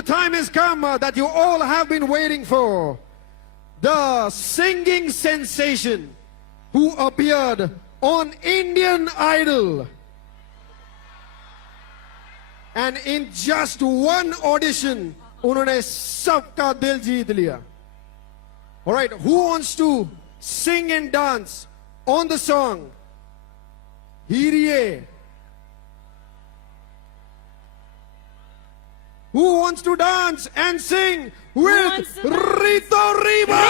the time has come that you all have been waiting for. The singing sensation who appeared on Indian Idol. And in just one audition, उन्होंने सबका दिल जीत लिया. All right, who wants to sing and dance on the song Hiriye? Who wants to dance and sing with Rito Riba?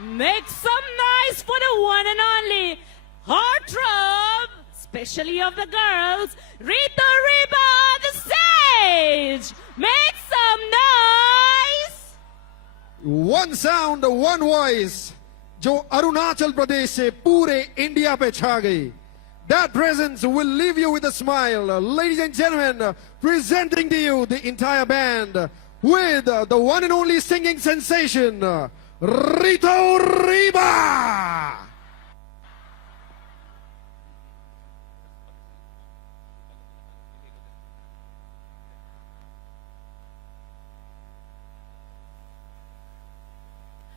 Make some noise for the one and only heartthrob, especially of the girls, Rito Riba on the stage. Make some noise. One sound, one voice, जो अरुणाचल प्रदेश से पूरे India पे छा गई. That presence will leave you with a smile. Ladies and gentlemen, presenting to you the entire band with the one and only singing sensation, Rito Riba.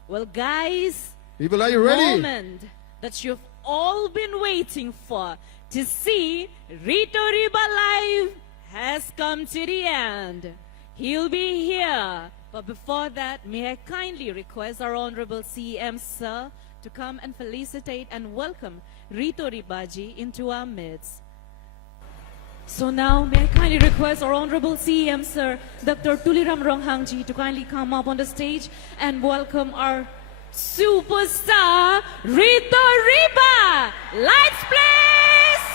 Well, guys, People, are you ready? moment that you've all been waiting for to see Rito Riba live has come to the end. He'll be here. But before that, may I kindly request our Honorable CM Sir to come and felicitate and welcome Rito Ribaji into our midst. So now, may I kindly request our Honorable CM Sir, Dr. Tuliram Ronghangji, to kindly come up on the stage and welcome our superstar, Rito Riba! Lights, please!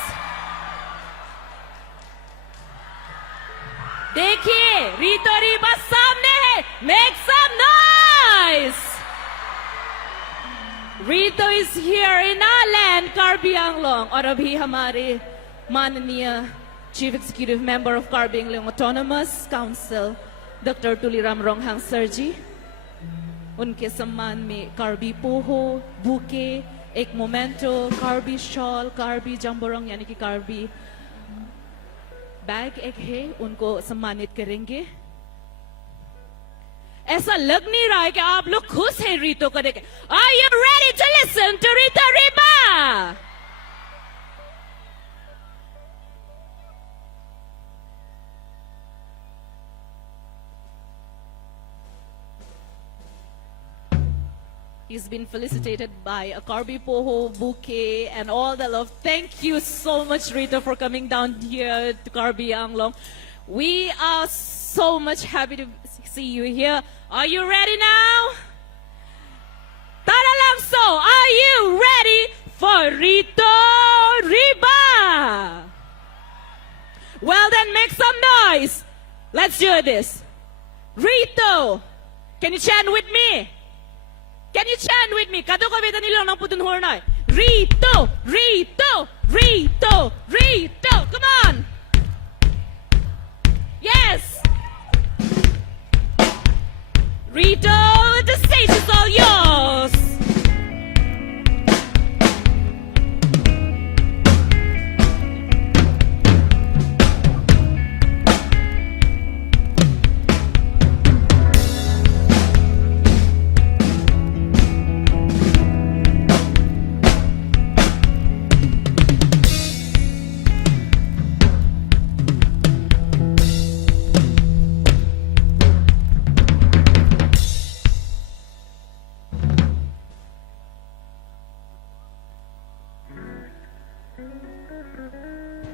देखिए, Rito Riba सामने है. Make some noise! Rito is here in our land, Karbi Anglong. और अभी हमारे माननीय Chief Executive Member of Karbi Anglong Autonomous Council, Dr. Tuliram Ronghang Sir जी, उनके सम्मान में कार्बी पोहो, बुके, एक मोमेंटो, कार्बी शॉल, कार्बी जंबोरंग यानी कि कार्बी बैग एक है, उनको सम्मानित करेंगे. ऐसा लग नहीं रहा है कि आप लोग खुश हैं रीतो को देख. Are you ready to listen to Rito Riba? He's been felicitated by a Karbi Poho, bouquet, and all the love. Thank you so much, Rito, for coming down here to Karbi Anglong. We are so much happy to see you here. Are you ready now? Taralangso, are you ready for Rito Riba? Well then, make some noise. Let's do this. Rito, can you chant with me? Can you chant with me? Kado ko beta nilo ng putun hornoy. Rito, Rito, Rito, Rito. Come on. Yes. Rito, the stage is all yours.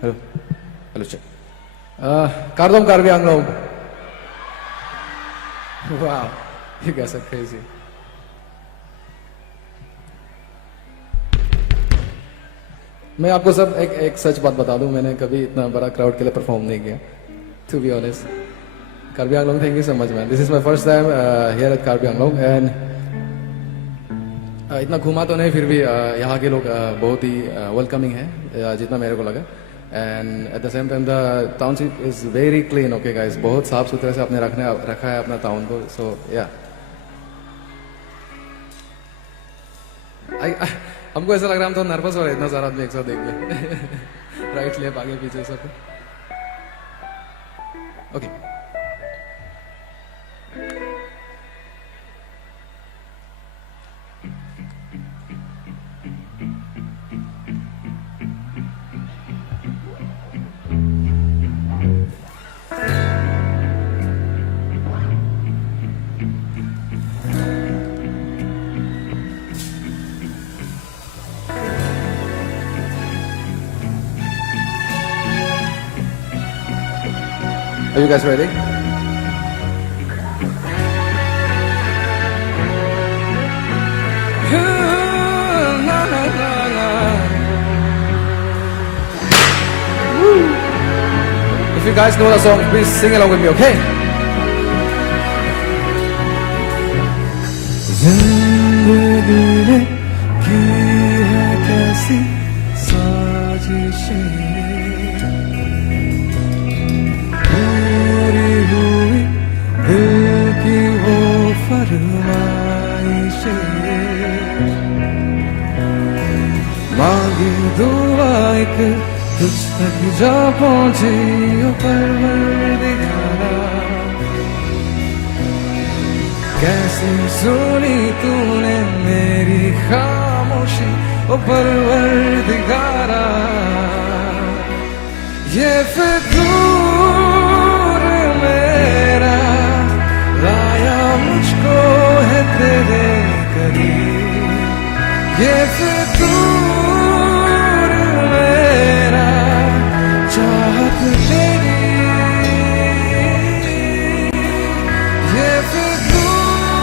Hello. Hello, check. Kardom Karbi Anglong. Wow, you guys are crazy. मैं आपको सब एक सच बात बता दूं, मैंने कभी इतना बड़ा क्राउड के लिए परफॉर्म नहीं किया. To be honest, Karbi Anglong, thank you so much, man. This is my first time here at Karbi Anglong, and इतना घुमा तो नहीं, फिर भी यहाँ के लोग बहुत ही वेलकमिंग है जितना मेरे को लगा. And at the same time, the township is very clean. Okay, guys, बहुत साफ सुथरे से आपने रखा है अपना टाउन को. So yeah, हमको ऐसा लग रहा है हम तो नर्वस हो रहे इतना सारा आदमी एक साथ देख के. राइट लेफ्ट आगे पीछे सब. Okay. Are you guys ready? If you guys know the song, please sing along with me, okay? जिंदगी ने की है कैसी साजिशें पूरी हुई दिल की वो फरमाइशें मांगी दुआ एक तुझ तक जा पहुंची ओ परवरदिगारा कैसे सुनी तूने मेरी खामोशी ओ परवरदिगारा ये फितूर मेरा लाया मुझको है तेरे करीब ये फितूर मेरा चाहत तेरी ये फितूर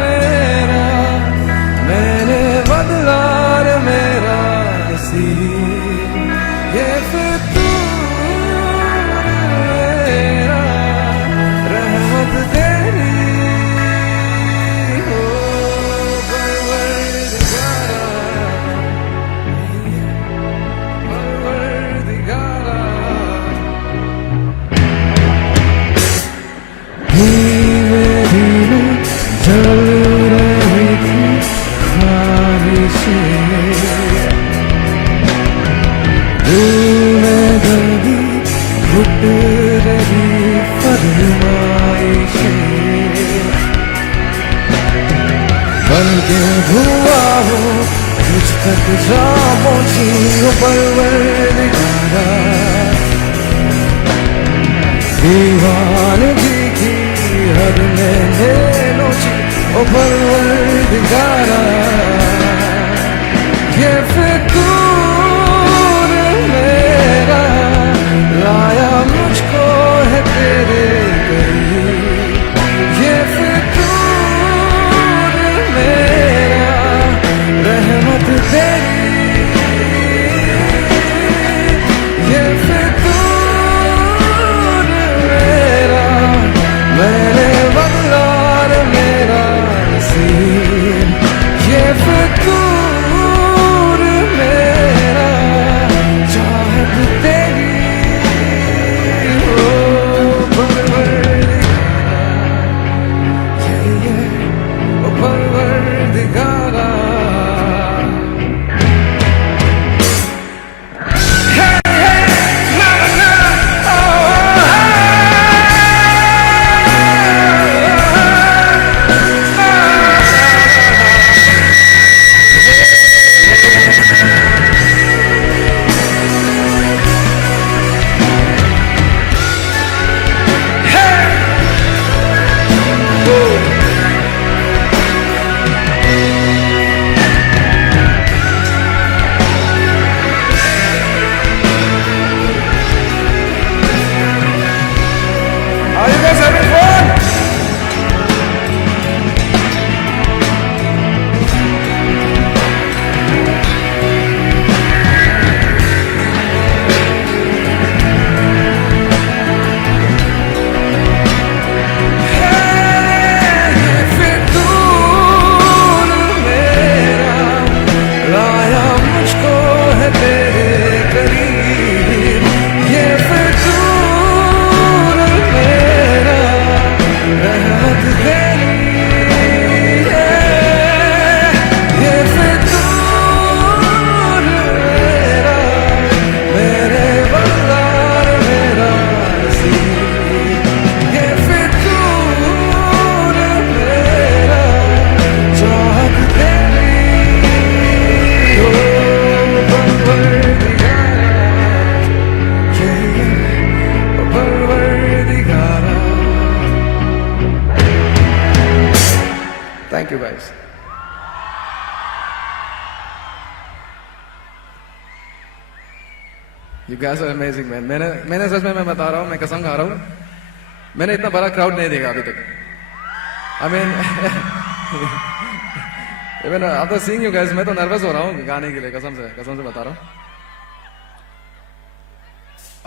मेरा मैंने बदला रे मेरा नसीब ये फितूर मेरा रहमत तेरी हो परवरदिगारा परवरदिगारा धीरे धीरे जल रही थी ख्वाहिशें दिल में दर्दी घुट रही फरमाइशें बन के धुआं हो मुझ तक जा पहुंची ओ परवरदिगारा दीवानगी की हद मैंने नोची ओ परवरदिगारा ये फितूर मेरा लाया मुझको है तेरे करीब ये फितूर मेरा रहमत तेरी ये फितूर मेरा मैंने बदला रे मेरा नसीब ये फितूर you guys. You guys are amazing, man. मैंने सच में मैं बता रहा हूँ, मैं कसम खा रहा हूँ, मैंने इतना बड़ा crowd नहीं देखा अभी तक. I mean, even after seeing you guys, मैं तो nervous हो रहा हूँ गाने के लिए, कसम से बता रहा हूँ.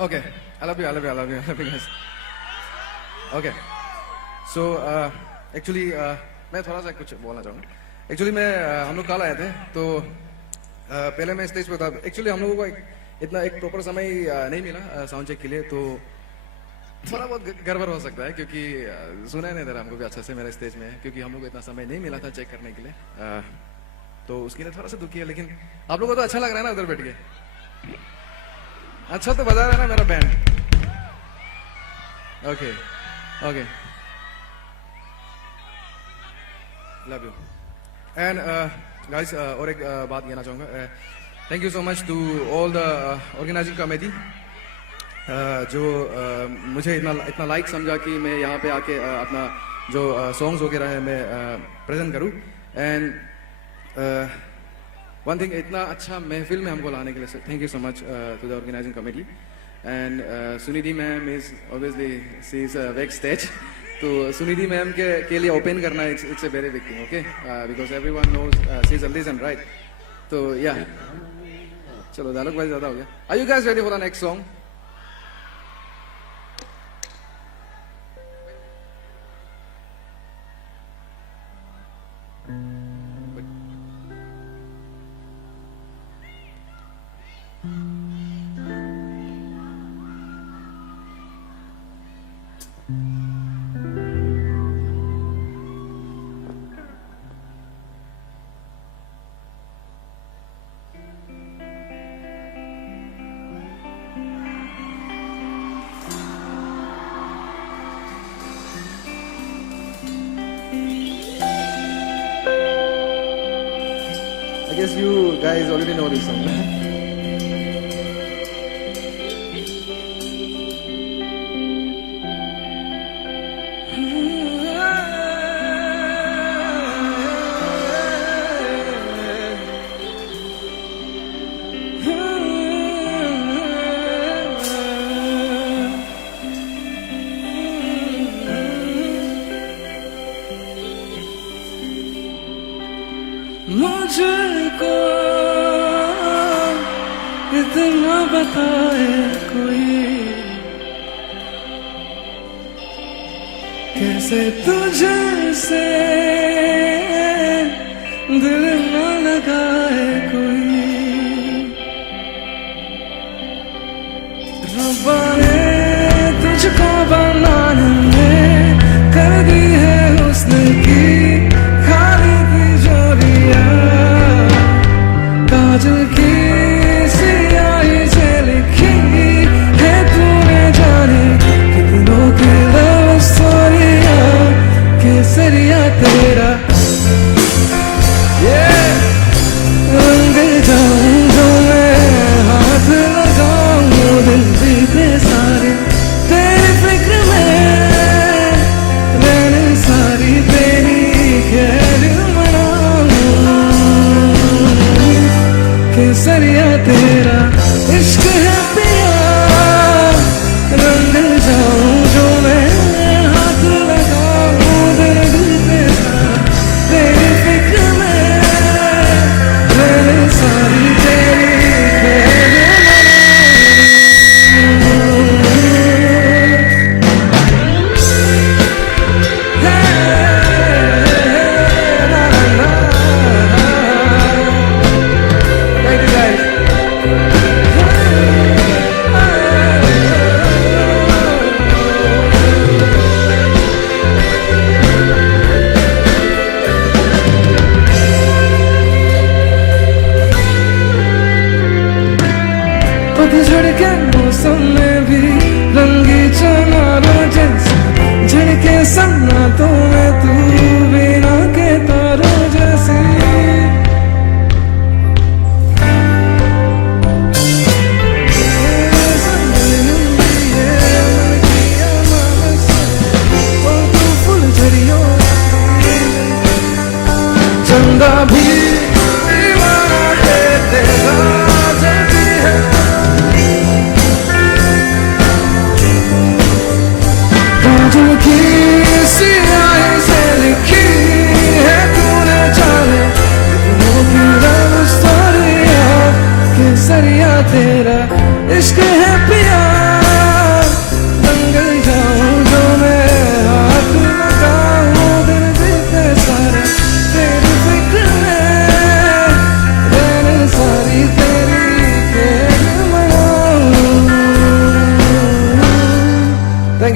Okay, I love you guys. Okay, so actually मैं थोड़ा सा कुछ बोलना चाहूँगा. Actually हम लोग कल आए थे, तो पहले मैं स्टेज पे था. Actually हम लोगों को इतना एक प्रॉपर समय नहीं मिला साउंड चेक के लिए, तो थोड़ा बहुत गड़बड़ हो सकता है क्योंकि सुना नहीं दे रहा हमको भी अच्छा से मेरा स्टेज में, क्योंकि हम लोग को इतना समय नहीं मिला था चेक करने के लिए. तो उसके लिए थोड़ा सा दुखी है, लेकिन आप लोगों को तो अच्छा लग रहा है ना उधर बैठ के. अच्छा तो बजा रहा है ना मेरा band. Okay okay, love you. And guys और एक बात कहना चाहूँगा. Thank you so much to all the organising committee जो मुझे इतना लाइक समझा कि मैं यहाँ पे आके अपना जो सॉन्ग्स वगैरह है मैं प्रेजेंट करूँ. एंड वन थिंग, इतना अच्छा महफिल में हमको लाने के लिए thank you so much to the organising committee. And Sunidhi ma'am is obviously she is back stage. तो सुनिधि मैम के लिए ओपन करना it's a very big thing. Okay, because everyone knows she is a legend, right? तो yeah चलो dialogue wise ज्यादा हो गया. Are you guys ready for the next song? I guess you guys already know this song. मुझको इतना बताए कोई, कैसे तुझसे दिल न लगाए कोई. रब्बा ने तुझको बनाने में कर दी है हुस्न की खाली तिजोरियां, काजल की सियाही से लिखी है तूने जाने कितनों की लव स्टोरियां. केसरिया तेरा रंग जाऊं जो मैं हाथ लगाऊं, दिल बीते सारे तेरी फिक्र में रहने सारी तेरी खैर मनाऊं. केसरिया तेरा इश्क है पिया, रंग जाऊं जो मैं हाथ लगाऊं, दिल बीते सारे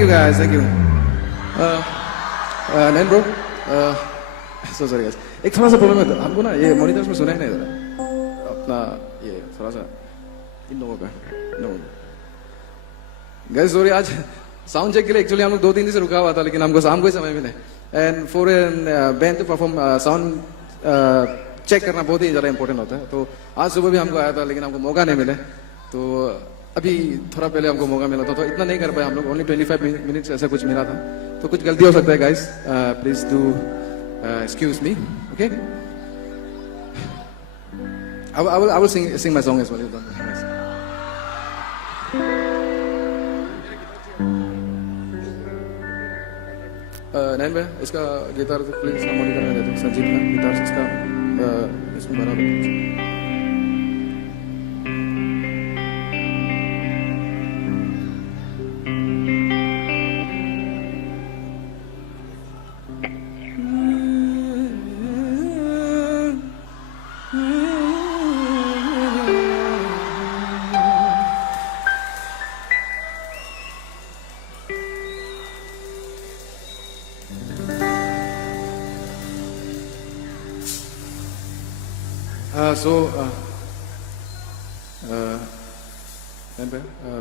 guys, thank you. Then bro, so sorry guys. एक थोड़ा सा प्रॉब्लम है तो हमको ना ये मॉनिटर्स में सुनाई नहीं दे रहा अपना ये थोड़ा सा इन लोगों का नो गाइस सॉरी आज साउंड चेक के लिए एक्चुअली हम लोग 2-3 दिन से रुका हुआ था लेकिन हमको शाम को ही समय मिले and for an band to perform sound check करना बहुत ही ज़्यादा इंपॉर्टेंट होता है तो आज सुबह भी हमको आया था लेकिन हमको मौका नहीं मिले तो अभी थोड़ा पहले हमको मौका मिला था तो इतना नहीं कर पाए हम लोग ओनली 25 मिनट्स ऐसा कुछ मिला था तो कुछ गलती हो सकता है guys please do excuse me okay I will sing my song as well नैन भाई इसका गिटार प्लीज मॉनिटर में दे दो संजीव का गिटार इसका इसमें बराबर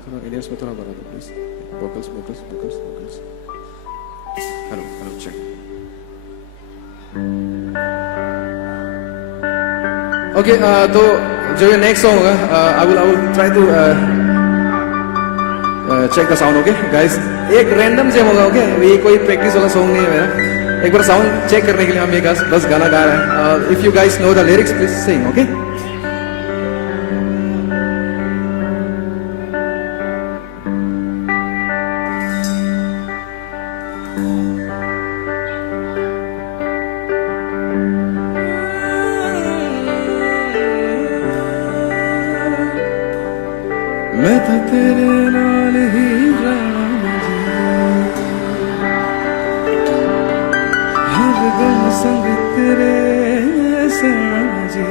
थोड़ा एरियास में थोड़ा बढ़ा दो please vocals hello check okay तो जो ये नेक्स्ट सॉन्ग होगा I will try to check the sound okay guys एक रैंडम जेम होगा ओके ये कोई प्रैक्टिस वाला सॉन्ग नहीं है मेरा एक बार साउंड चेक करने के लिए हम ये बस गाना गा रहे हैं if you guys know the lyrics please sing okay मैं तो तेरे नाल ही रहना हर गम संग तेरे सना जी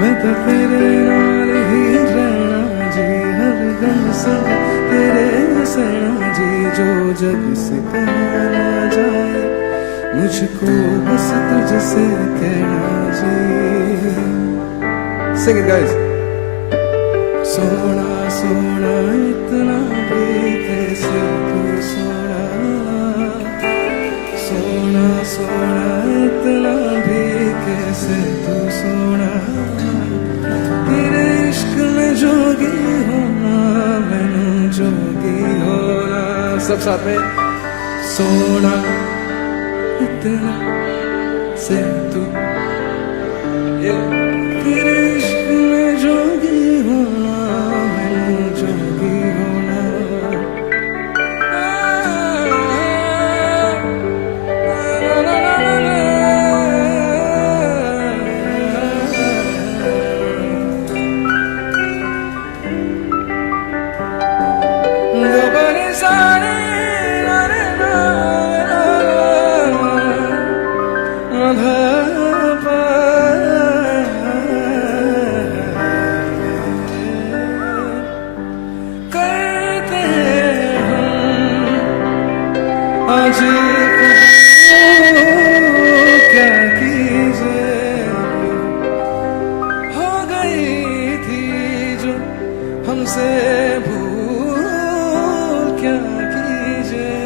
मैं तो तेरे नाल ही रहना जी हर गम संग तेरे सना जी जो जग से कहा ना जाए मुझको बस तुझसे कहना जी Sing it guys सोना सोना इतना भी कैसे तू सोना सोना सोना इतना भी कैसे तू सोना तेरे इश्क में जोगी होना मैनू जोगी होना सब साथ में सोना इतना से तू तेरे इश्क में जोगी होना मैनू जोगी होना आज क्या कीजिए हो गई थी जो हमसे भूल क्या कीजिए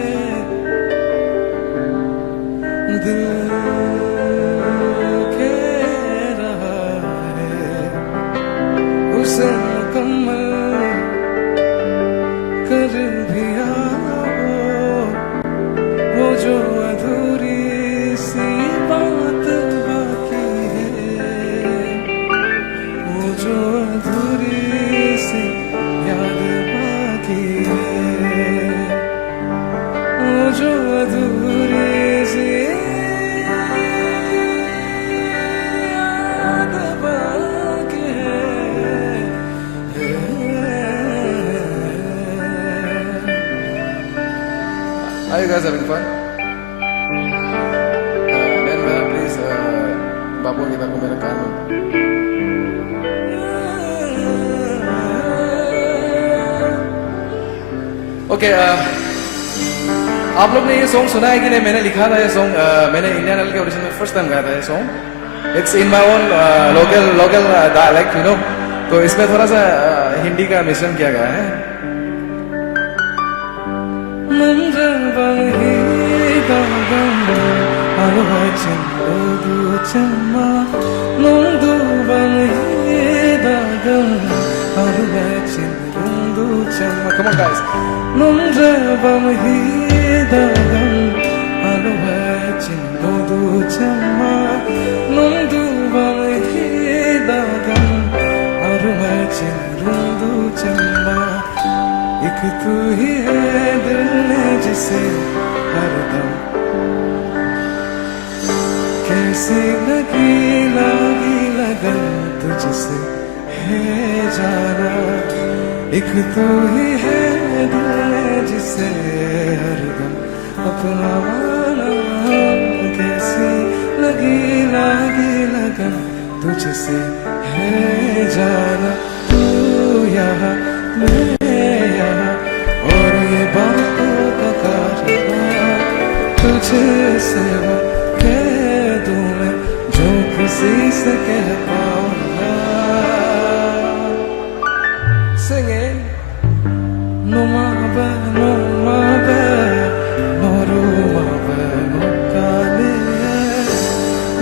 दिल के रहा है उसे मुकम्मल कर भी वो जो अधूरी सी बात बाकी है वो जो अधूरी सी याद बाकी है वो जो अधूरी सी याद बाकी है Are you guys having fun? Then please Bapu guitar को मेरे कान में ओके आप लोग ने ये सॉन्ग सुना है कि नहीं? मैंने लिखा था ये सॉन्ग, मैंने इंडियन आइडल के ऑडिशन में फर्स्ट टाइम गाया था ये song. It's in my own local dialect, you know. तो इसमें थोड़ा सा हिंदी का मिश्रण किया गया है. Come on guys. एक तू ही है दिल ने जिसे हरदम कैसी लगी लगन तुझसे है जाना. एक तू ही है दिल ने जिसे हरदम अपना माना. कैसी लगी लगन तुझसे है जाना. तू यहाँ मैं यहाँ और ये बातों का कारनामा तुझसे हो कह दूं मैं जो किसी से कह पाऊं ना. Sing it. No mabe, no rumabe, no kale.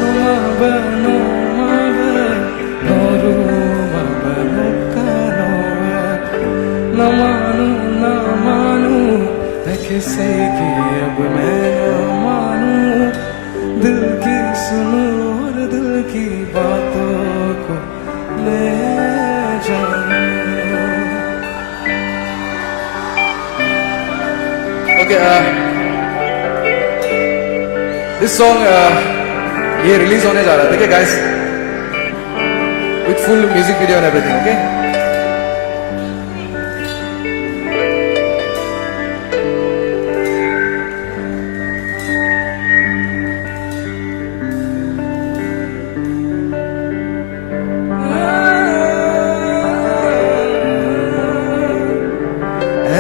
No mabe, no rumabe, no kano. Na manu, है किसी की अब मैं ना मानूं. दिल की सुनूं और दिल की बातों को ले जाऊं. Okay, this song ये रिलीज होने जा रहा है, ठीक है guys, with full music video and everything, okay?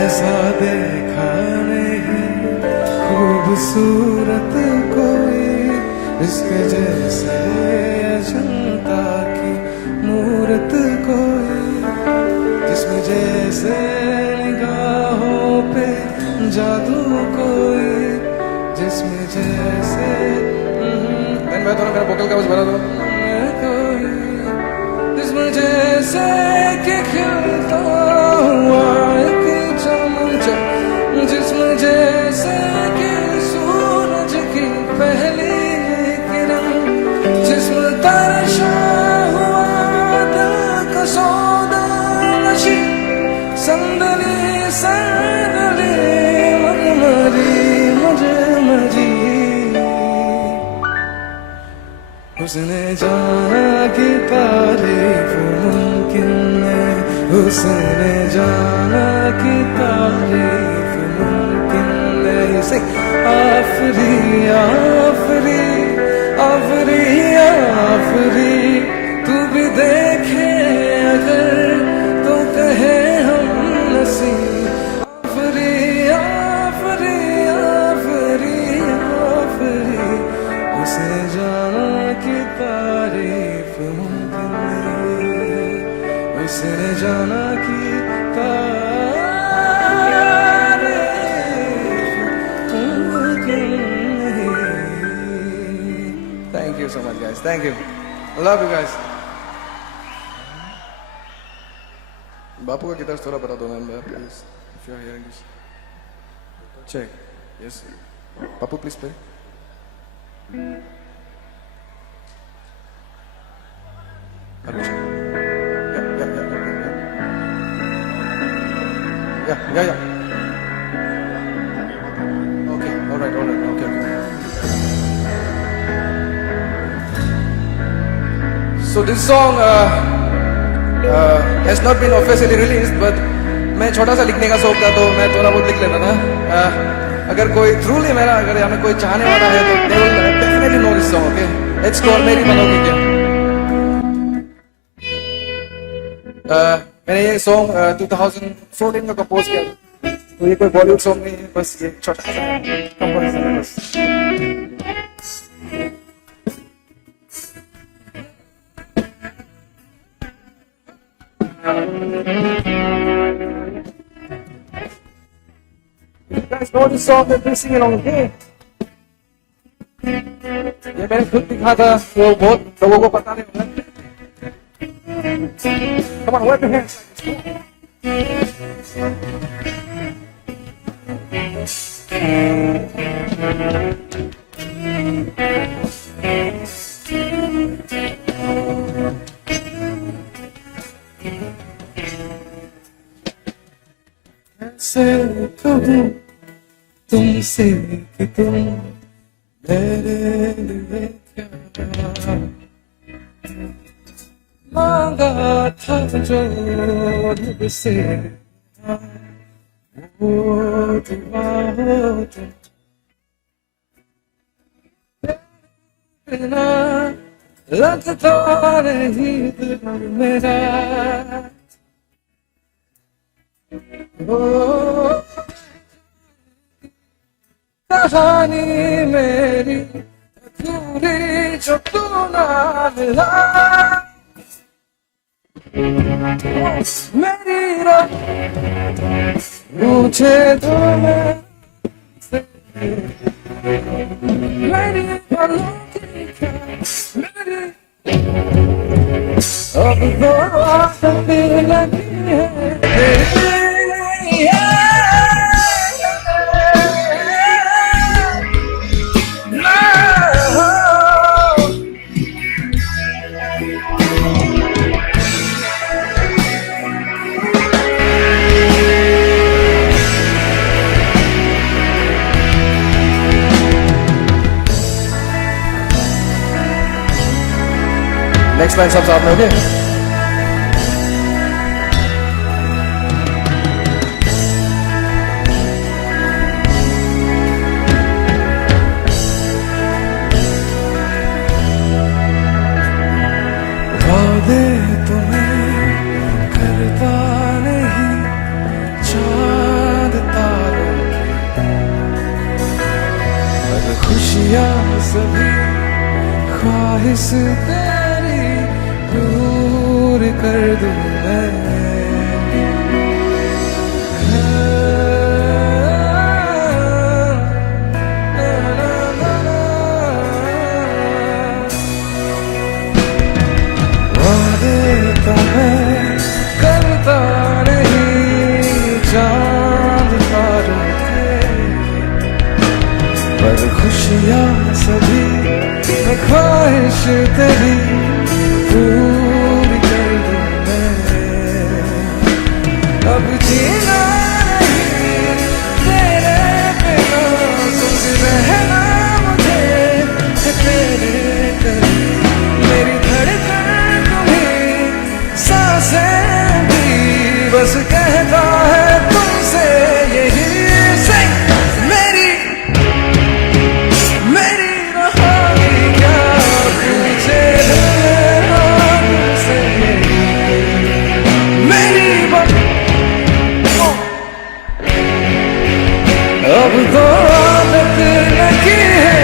ऐसा देखा नहीं खूबसूरत कोई इसके जैसे अजंता की मूरत कोई. जिसमें जैसे निगाहों पे जादू कोई. जिसमें जैसे मैं थोड़ा मेरा वोकल का कुछ भरा दो. कोई. जिसमें जैसे कि खिलता हुआ एक चमन. जिसमें जैसे कि सूरज की पहली किरण. जिसमें तरशा हुआ दिल का सौदा नशी. संदली मन मरी मुझे मरी. उसने जाना कि तारीफ मुमकिन है. उसने जाना कि तारीफ मुमकिन है. आफरी आफरी आफरी आफरी. तू भी देखे अगर तो कहे हम नसीब. आफरी आफरी आफरी आफरी. उसे जाना कि तारीफ मुमकिन नहीं. उसने जाना कि Thank you so much guys, thank you, I love you guys. बापू का गिटार थोड़ा बता दो ma'am please, if you are hearing this. Check, yes. Bapu please play. Yeah. Okay, all right, okay. So this song has not been officially released, but मैं छोटा सा लिखने का शौक था तो मैं थोड़ा बहुत लिख लेता था. अगर कोई truly मेरा अगर यहाँ में कोई चाहने वाला है तो they will definitely know this song, okay? It's called मेरी मनोगी क्या. मैंने ये सॉन्ग 2014 में कंपोज किया. तो ये कोई बॉलीवुड सॉन्ग नहीं है, बस ये छोटा सा कंपोजिशन है बस। You guys know this song that we sing along, okay? ये मैंने खुद लिखा था, तो बहुत लोगों को पता नहीं होगा। Come on, wave your hands. कैसे कहूँ तुमसे कि तुम मेरे लिए क्या मांगा था जो मुझसे वो दुआ हो तुम बिना लगता नहीं दिल मेरा कहानी मेरी अधूरी जो तू ना मिला मेरी रात मुझे तो मेरी पलों की क्या मेरी अब वो आदत लगी है नेक्स्ट लाइन सब साथ में, ओके? वादे तुम्हें करता नहीं चांद तारों के खुशियाँ सभी ख्वाहिश तेरी दूर कर दूं मैं वादे तो मैं करता नहीं चांद तारों के पर खुशियाँ सभी ख्वाहिश तेरी पूरी कर दूं मैं अब जीना नहीं तेरे बिना सुख रहना मुझे तेरे करीब मेरी धड़कन तुम्हीं सांसें भी बस कहता है तुमसे यही से मेरी अब तो आदत लगी है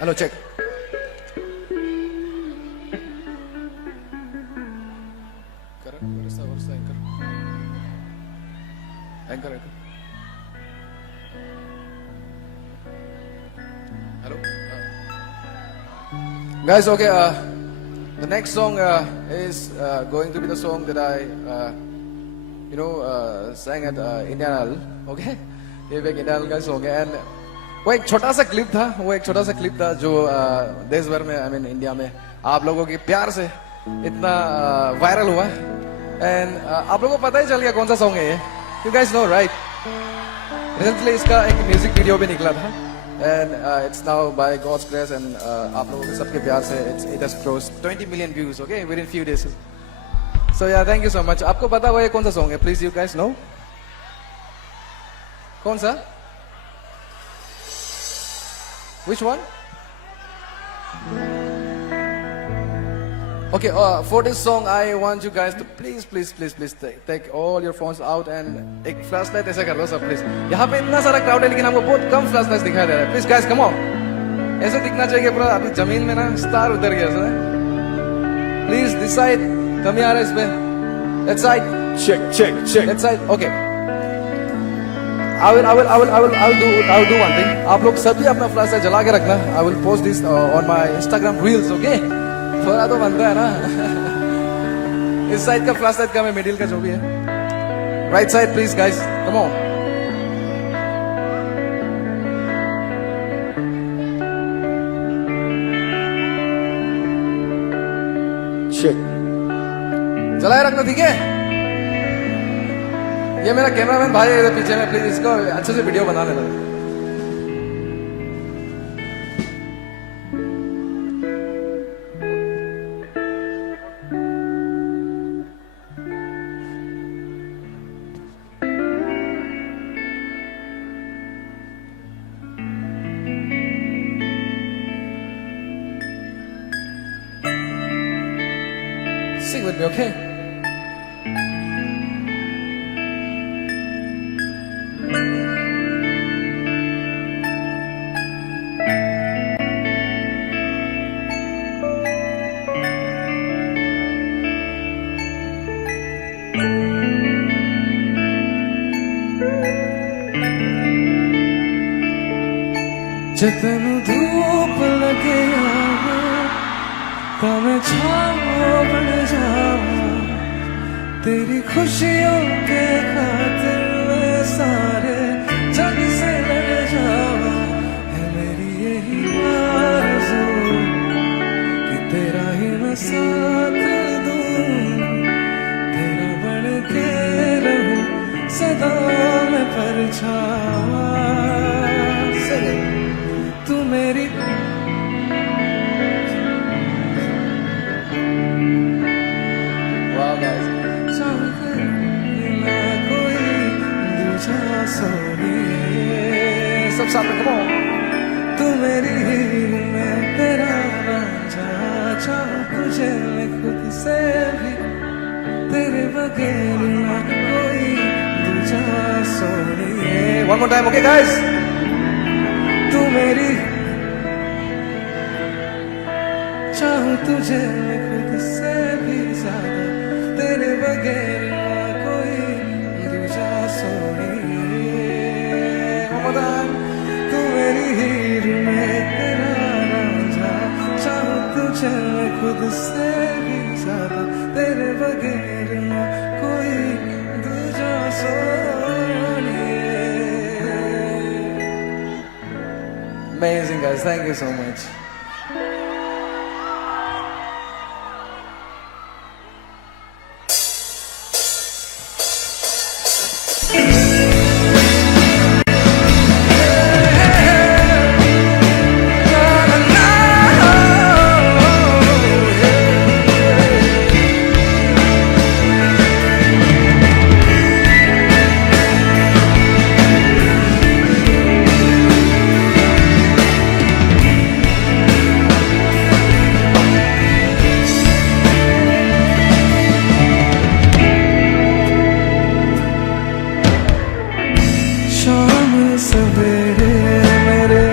hello check. Anchor. Hello. Guys, okay. The next song is going to be the song that I, sang at Indian Idol. Okay. ये एक इंडियन आइडल का सॉन्ग है. एंड वो एक छोटा सा क्लिप था जो देश भर में, आई मीन इंडिया में आप लोगों के प्यार से इतना वायरल हुआ. एंड आप लोगों को पता ही चल गया कौन सा सॉन्ग है ये. You guys know, right? Recently इसका एक म्यूजिक वीडियो भी निकला था. And it's now by God's grace and आप लोगों के सबके प्यार से it has crossed 20 million views, okay, within few days. So yeah, thank you so much. आपको पता हुआ ये कौन सा सॉन्ग है? Please, you guys know? कौन सा? Which one? Okay, for this song, I want you guys to please take all your phones out and एक flashlight ऐसा कर लो सब please. यहाँ पे इतना सारा crowd है लेकिन हमको बहुत कम flashlights दिखाई दे रहा है. Please guys, come on. ऐसे दिखना चाहिए पूरा अभी जमीन में ना स्टार उतर गया सर. Please this side कमी आ रहा है इसमें. That side. Check. That side. Okay. I will do one thing. आप लोग सभी अपना flashlight जला के रखना. I will post this on my Instagram reels, okay? थोड़ा तो बनता है ना. इस साइड का फ्लैश लाइट का मैं मिडिल का जो भी है. Right side please guys, come on. जलाए रखना, ठीक है. ये मेरा कैमरामैन भाई है पीछे में, प्लीज इसको अच्छे से वीडियो बना लेना. Sing with me, okay? जतन धूप लगे तो मैं छाँव बन जाऊं. तेरी खुशियों के खातिर मैं सारे जग से लड़ जाऊं. है मेरी यही आरज़ू कि तेरा ही मैं साथ दूं. तेरा बन के रहूं सदा मैं परछावा. तू मेरी सब साथ में, come on. तू मेरी हीर में तेरा रांझा. चाहूं तुझे मैं खुद से भी, तेरे बगैर ना कोई दूजा सोनिए. One more time, okay guys? तू मेरी, चाहूं तुझे मैं खुद से भी ज्यादा, तेरे बगैर ना कोई दूजा सोनिए. One more time. तू मेरी हीर में तेरा रांझा. चाहूं तुझे मैं खुद से भी ज्यादा, तेरे बगैर ना कोई दूजा सोनिए. Amazing guys, thank you so much. शाम सवेरे मेरे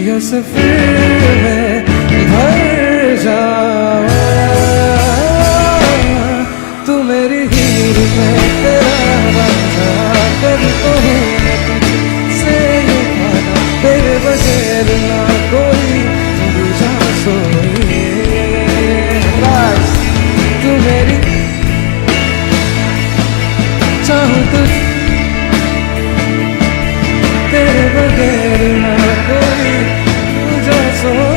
खुशियों से फिर मैं भर जाऊं, तू मेरी हीर में तेरा राजा कर तो हूँ मैं तुझसे ये खाना, तेरे बगैर ना कोई दूजा सोए, तू मेरी चाहूं तो तेरे बगैर ना कोई दूजा सोए,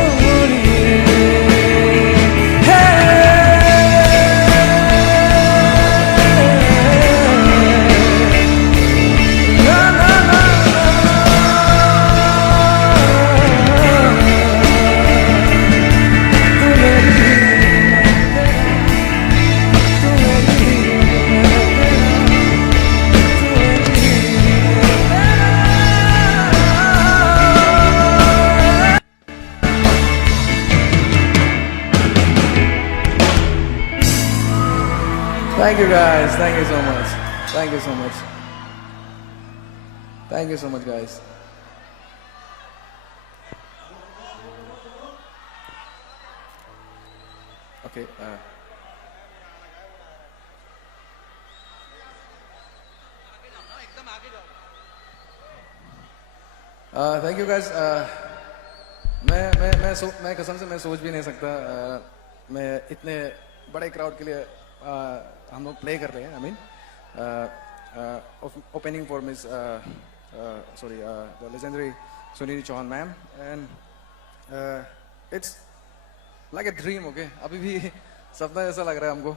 ना ना ना तू मेरी Thank you guys, thank you so much, thank you so much, thank you so much guys. Okay, thank you guys. मैं कसम से मैं सोच भी नहीं सकता मैं इतने बड़े क्राउड के लिए हम लोग प्ले कर रहे हैं. I mean opening for miss sorry the legendary Sunidhi Chauhan ma'am, and it's like a dream. Okay, अभी भी सपना जैसा लग रहा है हमको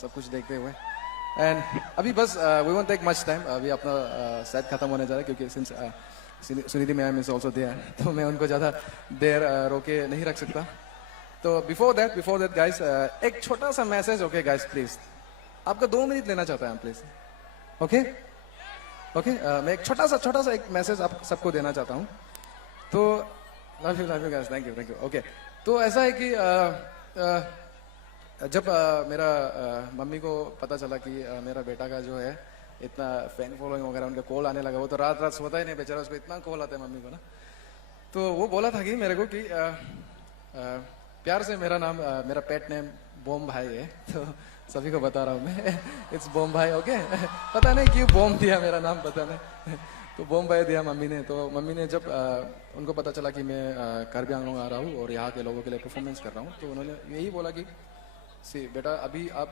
सब कुछ देखते हुए. एंड अभी बस we won't take much time, अभी अपना सेट खत्म होने जा रहा है क्योंकि since Sunidhi ma'am is also there, तो मैं उनको ज़्यादा देर रोके नहीं रख सकता. तो बिफोर दैट गाइस एक छोटा सा मैसेज. ओके गाइस, प्लीज आपका 2 मिनट लेना चाहता है प्लीज. ओके ओके, मैं एक छोटा सा एक मैसेज आप सबको देना चाहता हूँ. तो love you guys, thank you. Okay, तो ऐसा है कि जब मेरा मम्मी को पता चला कि मेरा बेटा का जो है इतना फैन फॉलोइंग वगैरह, उनका कॉल आने लगा. वो तो रात सोता ही नहीं बेचारा, उसको इतना कॉल आता है मम्मी को ना. तो वो बोला था कि मेरे को कि प्यार से मेरा नाम, मेरा पेट नेम बॉम भाई है. तो सभी को बता रहा हूँ मैं, इट्स बॉम भाई. ओके, पता नहीं क्यों बॉम दिया मेरा नाम, पता नहीं. तो बॉम भाई दिया मम्मी ने. तो मम्मी ने जब उनको पता चला कि मैं कार्बी आंगलोंग आ रहा हूँ और यहाँ के लोगों के लिए परफॉर्मेंस कर रहा हूँ, तो उन्होंने यही बोला कि सी बेटा अभी आप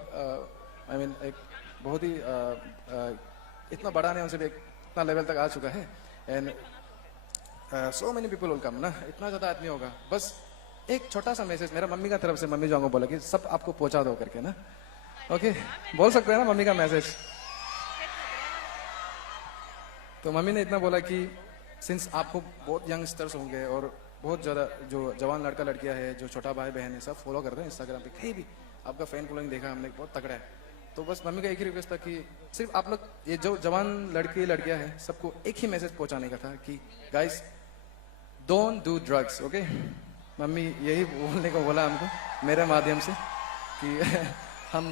आई मीन एक बहुत ही इतना बड़ा नहीं, उनसे भी इतना लेवल तक आ चुका है. And so many people will come ना, इतना ज़्यादा आदमी होगा. बस एक छोटा सा मैसेज मेरा मम्मी का तरफ से, मम्मी जो बोला कि सब आपको पहुंचा दो करके ना. ओके, बोल सकते हैं ना मम्मी का मैसेज. तो मम्मी ने इतना बोला कि सिंस आपको बहुत यंगस्टर्स होंगे और बहुत ज़्यादा जो जवान लड़का लड़कियां है, जो छोटा भाई बहन है, सब फॉलो करते हैं इंस्टाग्राम पे. कहीं भी आपका फैन फॉलोइंग देखा हमने, बहुत तगड़ा है. तो बस मम्मी का एक ही रिक्वेस्ट था कि सिर्फ आप लोग ये जो जवान लड़के लड़कियां हैं सबको एक ही मैसेज पहुंचाने का था कि guys don't do drugs. Okay, mummy यही बोलने को बोला हमको मेरे माध्यम से कि हम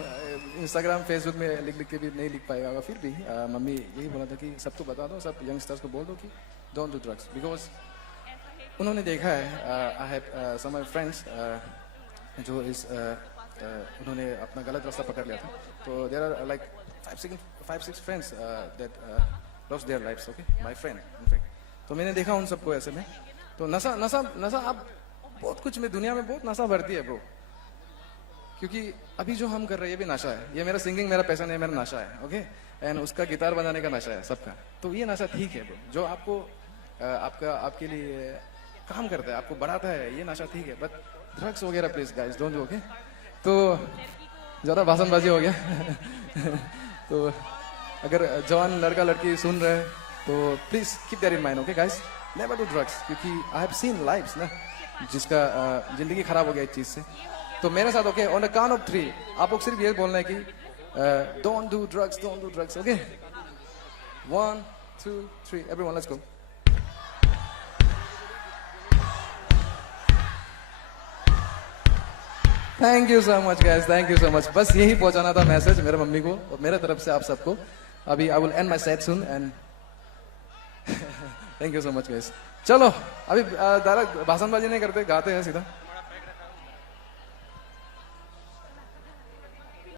इंस्टाग्राम फेसबुक में लिख के भी नहीं लिख पाएगा, फिर भी मम्मी यही बोला था कि सबको बता दो, सब यंगस्टर्स को बोल दो कि डोंट डू ड्रग्स. बिकॉज उन्होंने देखा है, I have some my friends जो इस उन्होंने अपना गलत रास्ता पकड़ लिया था. तो there are like 5-6 friends that lost their lives. Okay, my friend in fact. तो मैंने देखा उन सबको ऐसे में. तो नशा आप बहुत कुछ में दुनिया में बहुत नशा भरती है ब्रो, क्योंकि अभी जो हम कर रहे हैं ये भी नशा है. ये मेरा सिंगिंग मेरा पैसा नहीं, मेरा नशा है. ओके, एंड उसका गिटार बजाने का नशा है सबका. तो ये नशा ठीक है ब्रो, जो आपको आपके लिए काम करता है, आपको बढ़ाता है, ये नशा ठीक है. बट ड्रग्स वगैरह please guys don't do. Okay, तो ज़्यादा भाषणबाजी हो गया. तो अगर जवान लड़का लड़की सुन रहे हैं तो please keep that in mind. Okay guys, never do drugs, क्योंकि आई हैव सीन लाइव्स ना जिसका जिंदगी खराब हो गया इस चीज से. तो मेरे साथ okay, on the count of 3 आप लोग सिर्फ ये बोलना है कि don't do drugs, don't do drugs. Okay, 1 2 3 everyone let's go. Thank you so much guys, thank you so much. बस यही पहुंचाना था मैसेज मेरे मम्मी को और मेरे तरफ से आप सबको. अभी I will and my set soon and thank you so much guys. चलो अभी डायरेक्ट भाषणबाजी नहीं करते, गाते हैं सीधा।